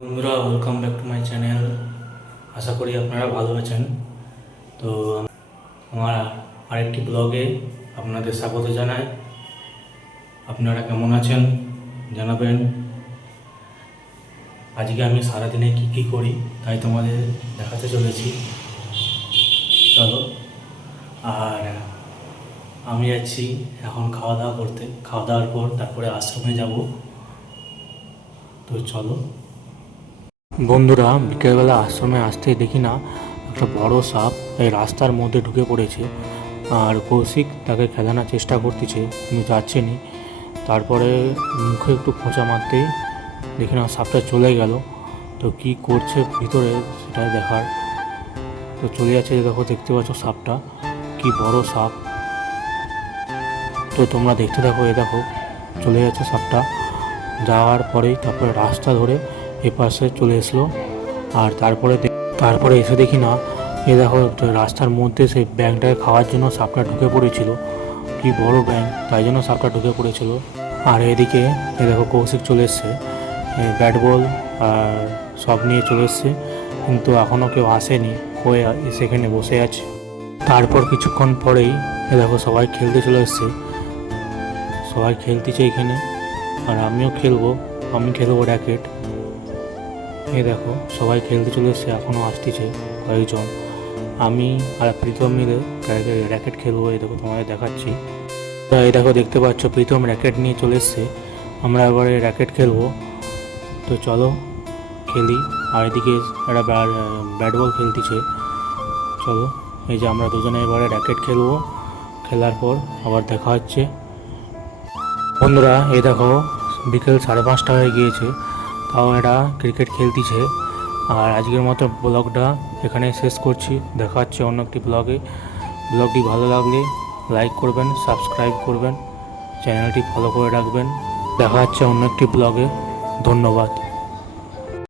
বন্ধুরা, welcome back to my channel. আশা করি আপনারা ভালো আছেন। তো আমার আরেকটি ব্লগে আপনাদের স্বাগত জানাই। আপনারা কেমন আছেন জানাবেন। আজকে আমি সারাদিনে কী করি তাই তোমাদের দেখাতে চলেছি, চলো। আর আমি যাচ্ছি এখন খাওয়া দাওয়া করতে, খাওয়া দাওয়ার পর তারপরে আশ্রমে যাব। তো চলো বন্ধুরা, বিকেলবেলা আশ্রমে আসতেই দেখি না একটা বড় সাপ এই রাস্তার মধ্যে ঢুকে পড়েছে। আর কৌশিক তাকে খেলানোর চেষ্টা করতেছে, কিন্তু যাচ্ছেনি। তারপরে মুখে একটু খোঁচা মারতেই দেখি না সাপটা চলে গেল। তো কি করছে ভিতরে সেটাই দেখার। তো চলে যাচ্ছে, দেখো দেখতে পাচ্ছ সাপটা কি বড় সাপ। তো তোমরা দেখতে থাকো, দেখো চলে যাচ্ছে সাপটা। যাওয়ার পরেই তারপরে রাস্তা ধরে এপাশে চলে এসলো। আর তারপরে এসে দেখি না, দেখো রাস্তার মধ্যে সেই ব্যাংকটাকে খাওয়ার জন্য সাপটা ঢুকে পড়েছিল। কি বড় ব্যাংক, তাই জন্য সাপটা ঢুকে পড়েছিল। আর এদিকে দেখো কৌশিক চলে এসছে, ব্যাট বল আর সব নিয়ে চলে এসছে, কিন্তু এখনও কেউ আসেনি। ওই সেখানে বসে আছে। তারপর কিছুক্ষণ পরেই দেখো সবাই খেলতে চলে এসছে, সবাই খেলতেছে এখানে। আর আমিও খেলবো, আমি খেলবো র্যাকেট। এই দেখো সবাই খেলতে চলে এসছে, এখনও আসতেছে কয়েকজন। আমি আর প্রীতম মিলে র্যাকেট খেলবো। এই দেখো তোমাদের দেখাচ্ছি। তো এই দেখো দেখতে পাচ্ছ প্রীতম র্যাকেট নিয়ে চলে এসছে, আমরা এবারে র্যাকেট খেলবো। তো চলো খেলি। আর এদিকে একটা ব্যাট বল খেলতেছে। চলো, এই যে আমরা দুজনে এবারে র্যাকেট খেলবো, খেলার পর আবার দেখা হচ্ছে। বন্ধুরা, এই দেখো বিকেল 5:30 হয়ে গিয়েছে, তাও এরা ক্রিকেট খেলতেছে। আর আজকের মতো ব্লগটা এখানে শেষ করছি, দেখা হচ্ছে অন্য একটি ব্লগে। ব্লগটি ভালো লাগলে লাইক করবেন, সাবস্ক্রাইব করবেন, চ্যানেলটি ফলো করে রাখবেন। দেখা হচ্ছে অন্য একটি ব্লগে। ধন্যবাদ।